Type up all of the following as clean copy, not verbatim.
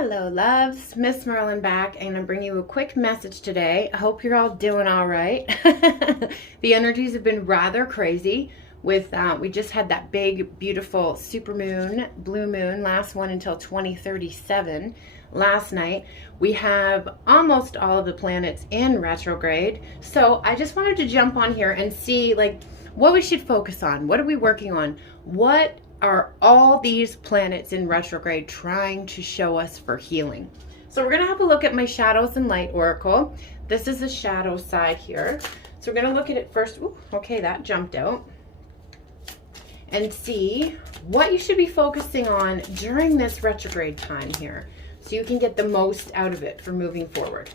Hello loves, MsMerlin back, and I'm bringing you a quick message today. I hope you're all doing all right. The energies have been rather crazy with, we just had that big, beautiful super moon, blue moon, last one until 2037 last night. We have almost all of the planets in retrograde. So I just wanted to jump on here and see like what we should focus on. What are we working on? What are all these planets in retrograde trying to show us for healing? So we're going to have a look at my shadows and light oracle. This is the shadow side here. So we're going to look at it first. Ooh, okay, that jumped out. And see what you should be focusing on during this retrograde time here, so you can get the most out of it for moving forward.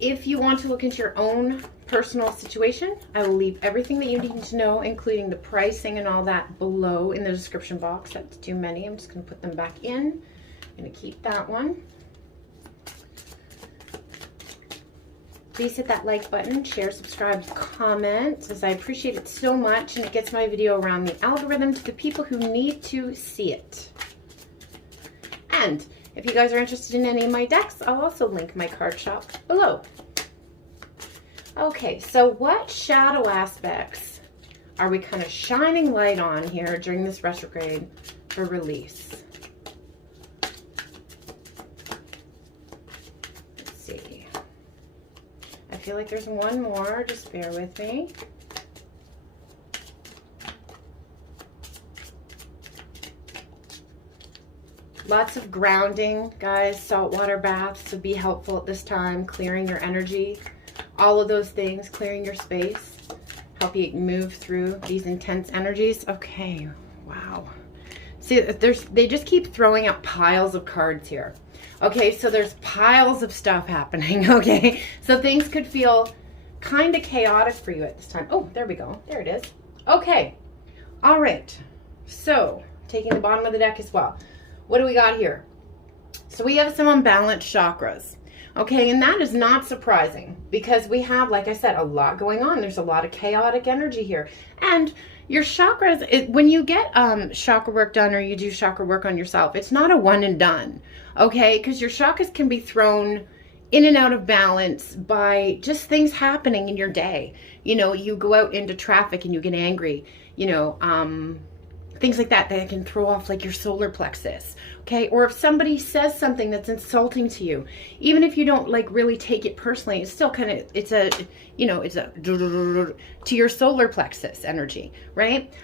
If you want to look into your own personal situation, I will leave everything that you need to know, including the pricing and all that, below in the description box. That's too many. I'm just going to put them back in. I'm going to keep that one. Please hit that like button, share, subscribe, comment, as I appreciate it so much, and it gets my video around the algorithm to the people who need to see it. And if you guys are interested in any of my decks, I'll also link my card shop below. Okay, so what shadow aspects are we kind of shining light on here during this retrograde for release? Let's see. I feel like there's one more, just bear with me. Lots of grounding, guys. Saltwater baths would be helpful at this time, clearing your energy. All of those things, clearing your space, help you move through these intense energies. Okay, wow. See, they just keep throwing out piles of cards here. Okay, so there's piles of stuff happening, okay? So things could feel kind of chaotic for you at this time. Oh, there we go. There it is. Okay, all right. So, taking the bottom of the deck as well. What do we got here? So we have some unbalanced chakras. Okay, and that is not surprising because we have, like I said, a lot going on. There's a lot of chaotic energy here. And your chakras, when you get chakra work done or you do chakra work on yourself, it's not a one and done, okay? Because your chakras can be thrown in and out of balance by just things happening in your day. You know, you go out into traffic and you get angry, you know, things like that can throw off like your solar plexus, okay? Or if somebody says something that's insulting to you, even if you don't like really take it personally, it's still kind of, it's a, you know, it's a to your solar plexus energy, right?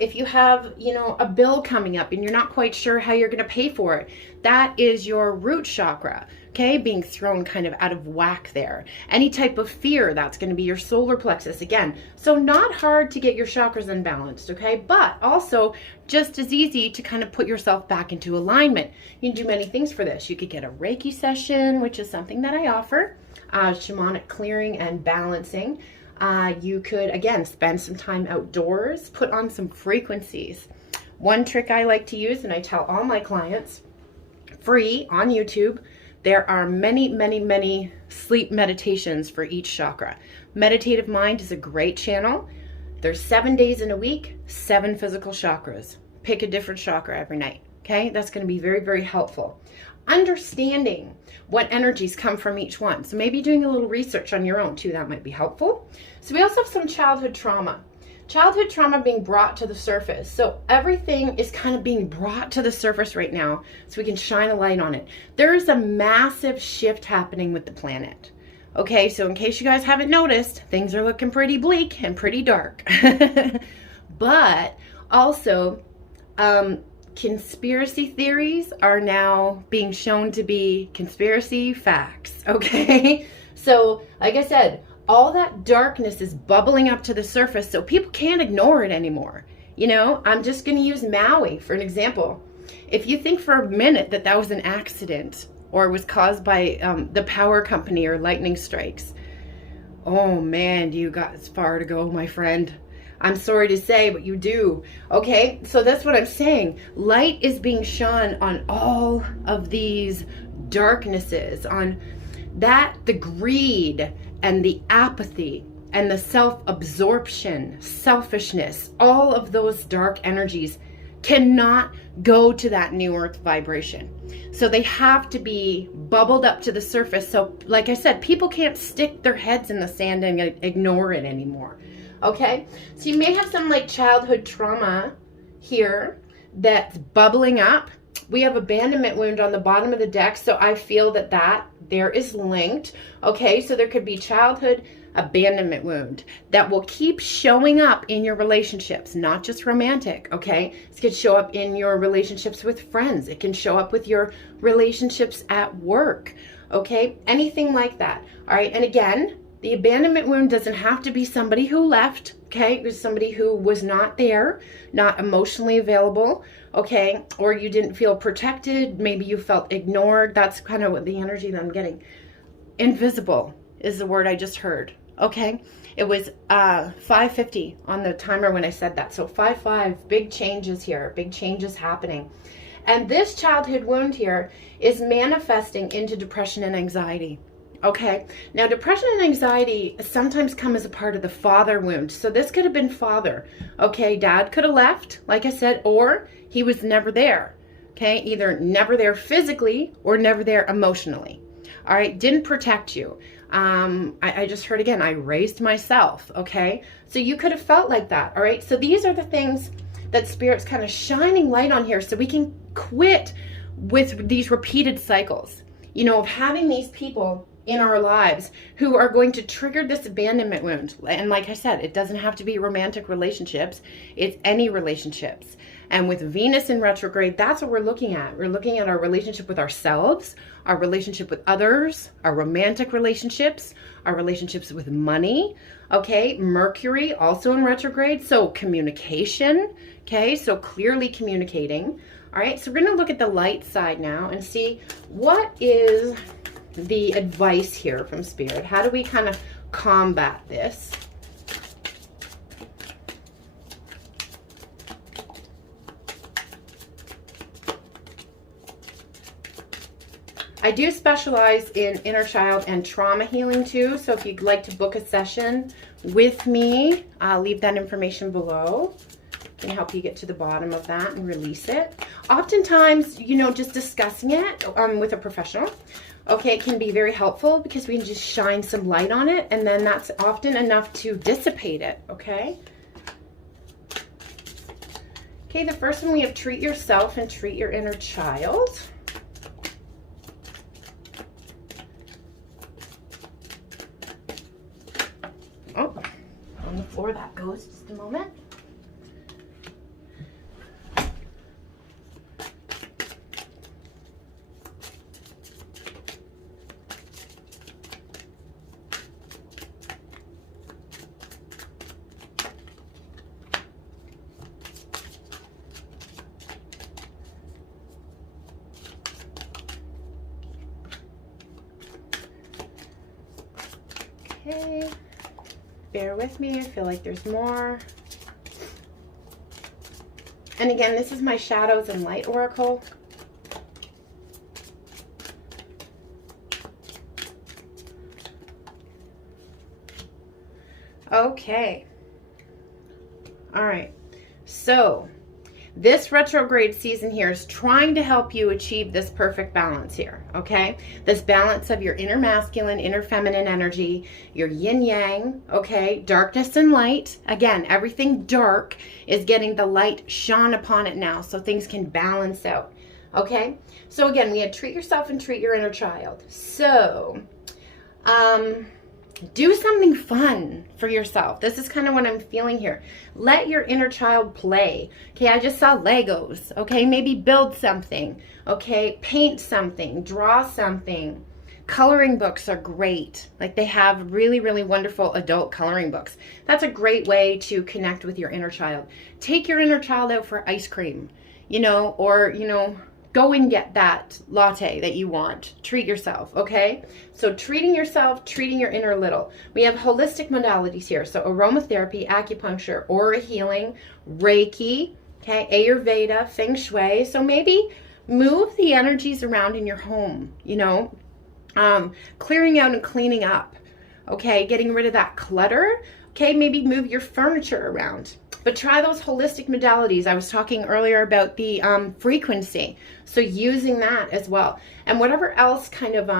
If you have, you know, a bill coming up and you're not quite sure how you're going to pay for it, that is your root chakra, okay, being thrown kind of out of whack there. Any type of fear, that's going to be your solar plexus again. So not hard to get your chakras unbalanced, okay, but also just as easy to kind of put yourself back into alignment. You can do many things for this. You could get a Reiki session, which is something that I offer, shamanic clearing and balancing. You could, again, spend some time outdoors, put on some frequencies. One trick I like to use, and I tell all my clients, free on YouTube, there are many, many, many sleep meditations for each chakra. Meditative Mind is a great channel. There's 7 days in a week, 7 physical chakras. Pick a different chakra every night, okay? That's going to be very, very helpful. Understanding what energies come from each one. So maybe doing a little research on your own too, that might be helpful. So we also have some childhood trauma. Childhood trauma being brought to the surface. So everything is kind of being brought to the surface right now so we can shine a light on it. There is a massive shift happening with the planet. Okay, so in case you guys haven't noticed, things are looking pretty bleak and pretty dark. But also, conspiracy theories are now being shown to be conspiracy facts, okay? So, like I said, all that darkness is bubbling up to the surface, so people can't ignore it anymore. You know, I'm just going to use Maui for an example. If you think for a minute that that was an accident or was caused by the power company or lightning strikes, oh man, you got as far to go, my friend. I'm sorry to say, but you do. Okay, so that's what I'm saying. Light is being shone on all of these darknesses, on that, the greed and the apathy and the self-absorption, selfishness, all of those dark energies cannot go to that new earth vibration. So they have to be bubbled up to the surface. So like I said, people can't stick their heads in the sand and ignore it anymore. Okay, so you may have some like childhood trauma here that's bubbling up. We have abandonment wound on the bottom of the deck, so I feel that there is linked. Okay, so there could be childhood abandonment wound that will keep showing up in your relationships, not just romantic. Okay, it could show up in your relationships with friends. It can show up with your relationships at work. Okay, anything like that. All right, and again, the abandonment wound doesn't have to be somebody who left, okay? It was somebody who was not there, not emotionally available, okay? Or you didn't feel protected, maybe you felt ignored. That's kind of what the energy that I'm getting. Invisible is the word I just heard, okay? It was 5:50 on the timer when I said that. So 5:5, big changes here, big changes happening. And this childhood wound here is manifesting into depression and anxiety. Okay, now depression and anxiety sometimes come as a part of the father wound. So this could have been father. Okay, dad could have left, like I said, or he was never there. Okay, either never there physically or never there emotionally. All right, didn't protect you. I just heard again, I raised myself. Okay, so you could have felt like that. All right, so these are the things that Spirit's kind of shining light on here so we can quit with these repeated cycles, you know, of having these people in our lives who are going to trigger this abandonment wound. And like I said, it doesn't have to be romantic relationships, it's any relationships. And with Venus in retrograde, that's what we're looking at. We're looking at our relationship with ourselves, our relationship with others, our romantic relationships, our relationships with money. Okay, Mercury also in retrograde, so communication. Okay, so clearly communicating. All right, so we're going to look at the light side now and see what is the advice here from Spirit. How do we kind of combat this? I do specialize in inner child and trauma healing too, so if you'd like to book a session with me, I'll leave that information below. Can help you get to the bottom of that and release it. Oftentimes, you know, just discussing it with a professional, okay, it can be very helpful because we can just shine some light on it, and then that's often enough to dissipate it, okay? Okay, the first one we have treat yourself and treat your inner child. Oh, on the floor that goes, just a moment. Okay, bear with me, I feel like there's more. And again, this is my Shadows and Light Oracle. Okay, all right, so this retrograde season here is trying to help you achieve this perfect balance here, okay? This balance of your inner masculine, inner feminine energy, your yin yang, okay? Darkness and light. Again, everything dark is getting the light shone upon it now so things can balance out, okay? So again, we had treat yourself and treat your inner child. So, do something fun for yourself. This is kind of what I'm feeling here. Let your inner child play. Okay, I just saw Legos. Okay, maybe build something. Okay, paint something, draw something. Coloring books are great. Like they have really, really wonderful adult coloring books. That's a great way to connect with your inner child. Take your inner child out for ice cream, you know, or, you know, go and get that latte that you want. Treat yourself, okay? So treating yourself, treating your inner little. We have holistic modalities here. So aromatherapy, acupuncture, aura healing, Reiki, okay, Ayurveda, Feng Shui. So maybe move the energies around in your home, you know, clearing out and cleaning up, okay? Getting rid of that clutter, okay? Maybe move your furniture around. But try those holistic modalities. I was talking earlier about the frequency. So using that as well. And whatever else kind of,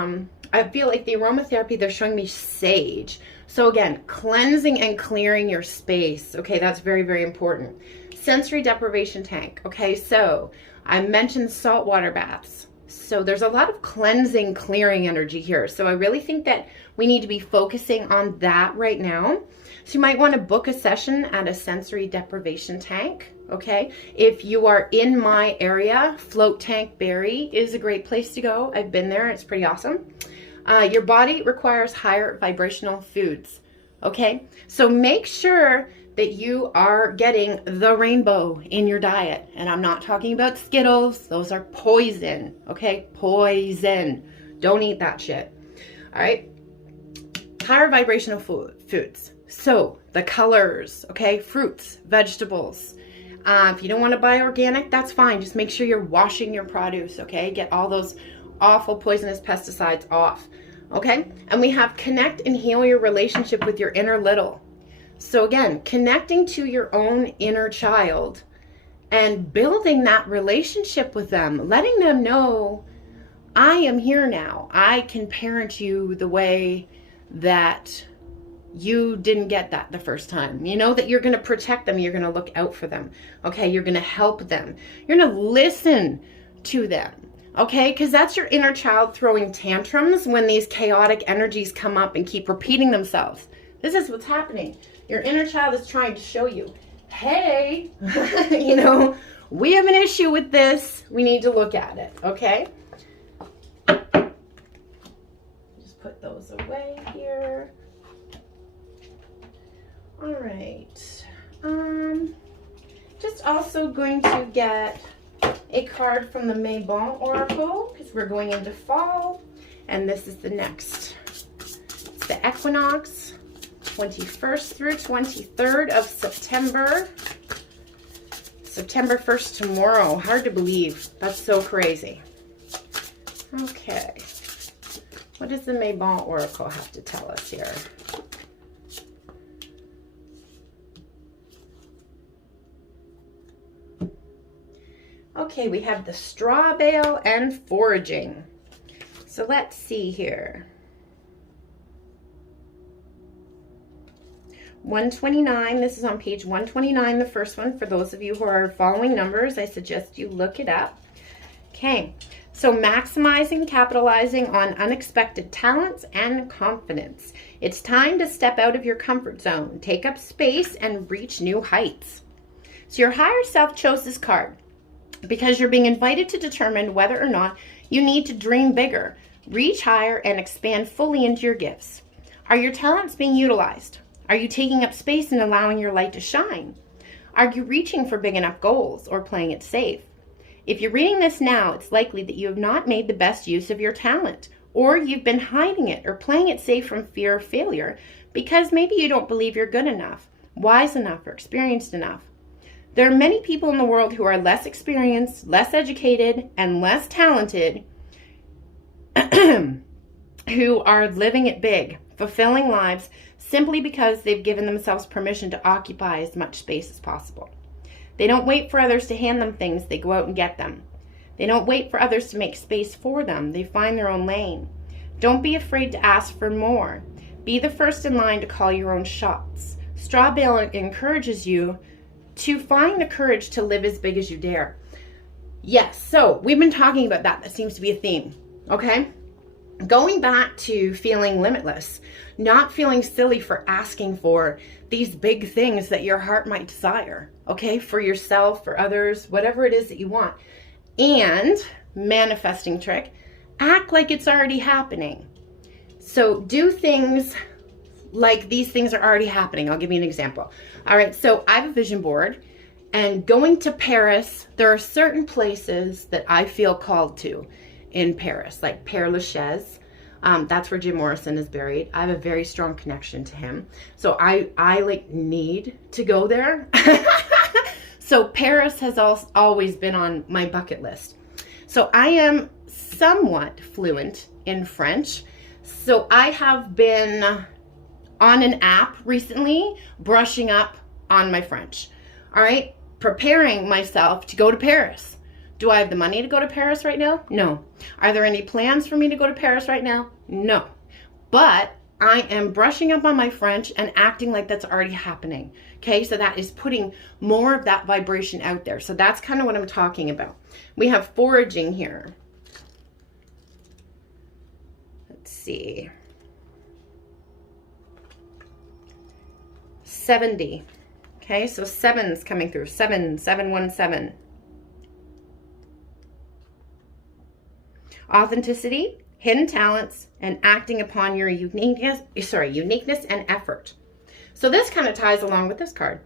I feel like the aromatherapy, they're showing me sage. So again, cleansing and clearing your space. Okay, that's very, very important. Sensory deprivation tank. Okay, so I mentioned saltwater baths. So there's a lot of cleansing, clearing energy here. So I really think that we need to be focusing on that right now. So you might want to book a session at a sensory deprivation tank. Okay, if you are in my area, Float Tank Berry is a great place to go. I've been there. It's pretty awesome. Your body requires higher vibrational foods. Okay, so make sure that you are getting the rainbow in your diet. And I'm not talking about Skittles. Those are poison. Okay, poison. Don't eat that shit. All right, higher vibrational foods. So the colors, okay, fruits, vegetables. If you don't want to buy organic, that's fine. Just make sure you're washing your produce, okay? Get all those awful poisonous pesticides off, okay? And we have connect and heal your relationship with your inner little. So again, connecting to your own inner child and building that relationship with them, letting them know, I am here now. I can parent you the way that you didn't get that the first time. You know that you're going to protect them. You're going to look out for them. Okay, you're going to help them. You're going to listen to them. Okay, because that's your inner child throwing tantrums when these chaotic energies come up and keep repeating themselves. This is what's happening. Your inner child is trying to show you, hey, you know, we have an issue with this. We need to look at it. Okay. Just put those away here. All right, just also going to get a card from the Maybon Oracle because we're going into fall, and this is the next. It's the equinox, 21st through 23rd of September. September 1st tomorrow. Hard to believe. That's so crazy. Okay, what does the Maybon Oracle have to tell us here? Okay, we have the straw bale and foraging. So let's see here. 129, this is on page 129, the first one. For those of you who are following numbers, I suggest you look it up. Okay, so maximizing, capitalizing on unexpected talents and confidence. It's time to step out of your comfort zone, take up space, and reach new heights. So your higher self chose this card because you're being invited to determine whether or not you need to dream bigger, reach higher, and expand fully into your gifts. Are your talents being utilized? Are you taking up space and allowing your light to shine? Are you reaching for big enough goals or playing it safe? If you're reading this now, it's likely that you have not made the best use of your talent, or you've been hiding it or playing it safe from fear of failure because maybe you don't believe you're good enough, wise enough, or experienced enough. There are many people in the world who are less experienced, less educated, and less talented who are living it big, fulfilling lives simply because they've given themselves permission to occupy as much space as possible. They don't wait for others to hand them things, they go out and get them. They don't wait for others to make space for them, they find their own lane. Don't be afraid to ask for more. Be the first in line to call your own shots. Straw bale encourages you to find the courage to live as big as you dare. Yes, so we've been talking about that. That seems to be a theme, okay? Going back to feeling limitless, not feeling silly for asking for these big things that your heart might desire, okay? For yourself, for others, whatever it is that you want. And manifesting trick, act like it's already happening. So do things like these things are already happening. I'll give you an example. All right, so I have a vision board, and going to Paris, there are certain places that I feel called to in Paris, like Père Lachaise. That's where Jim Morrison is buried. I have a very strong connection to him. So I like need to go there. So Paris has always been on my bucket list. So I am somewhat fluent in French. So I have been on an app recently brushing up on my French. All right, preparing myself to go to Paris. Do I have the money to go to Paris right now? No. Are there any plans for me to go to Paris right now? No. But I am brushing up on my French and acting like that's already happening. Okay, so that is putting more of that vibration out there. So that's kind of what I'm talking about. We have foraging here. Let's see. 70. Okay, so 7's coming through. 717. Authenticity, hidden talents, and acting upon your uniqueness and effort. So this kind of ties along with this card.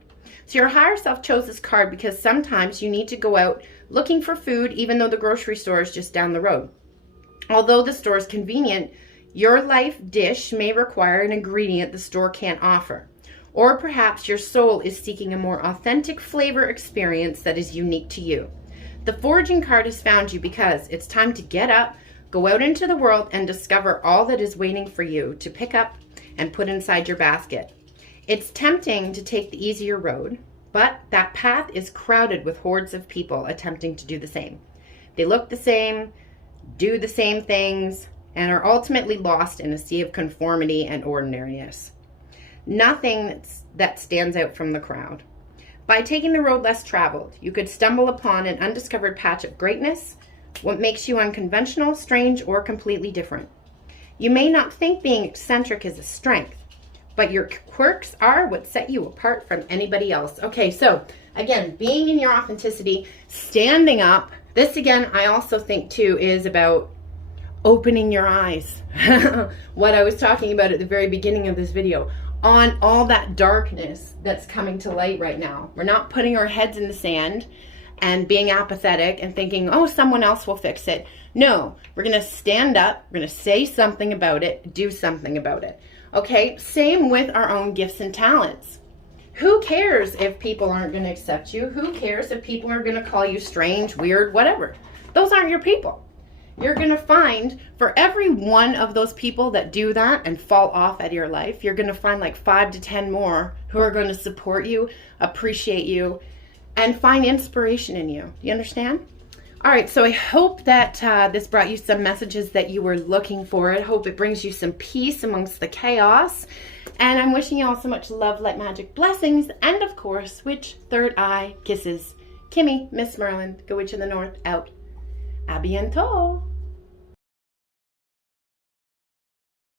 So your higher self chose this card because sometimes you need to go out looking for food even though the grocery store is just down the road. Although the store is convenient, your life dish may require an ingredient the store can't offer. Or perhaps your soul is seeking a more authentic flavor experience that is unique to you. The foraging card has found you because it's time to get up, go out into the world, and discover all that is waiting for you to pick up and put inside your basket. It's tempting to take the easier road, but that path is crowded with hordes of people attempting to do the same. They look the same, do the same things, and are ultimately lost in a sea of conformity and ordinariness. Nothing that stands out from the crowd. By taking the road less traveled, you could stumble upon an undiscovered patch of greatness, what makes you unconventional, strange, or completely different. You may not think being eccentric is a strength, but your quirks are what set you apart from anybody else. Okay, so again, being in your authenticity, standing up. This again, I also think too is about opening your eyes. What I was talking about at the very beginning of this video, on all that darkness that's coming to light right now. We're not putting our heads in the sand and being apathetic and thinking, oh, someone else will fix it. No, we're going to stand up. We're going to say something about it, do something about it. Okay, same with our own gifts and talents. Who cares if people aren't going to accept you? Who cares if people are going to call you strange, weird, whatever? Those aren't your people. You're going to find for every one of those people that do that and fall off out of your life, you're going to find like 5 to 10 more who are going to support you, appreciate you, and find inspiration in you. You understand? All right, so I hope that this brought you some messages that you were looking for. I hope it brings you some peace amongst the chaos. And I'm wishing you all so much love, light, magic, blessings, and of course, witch, third eye, kisses. Kimmy, MsMerlin, the Witch in the North, out. A bientôt.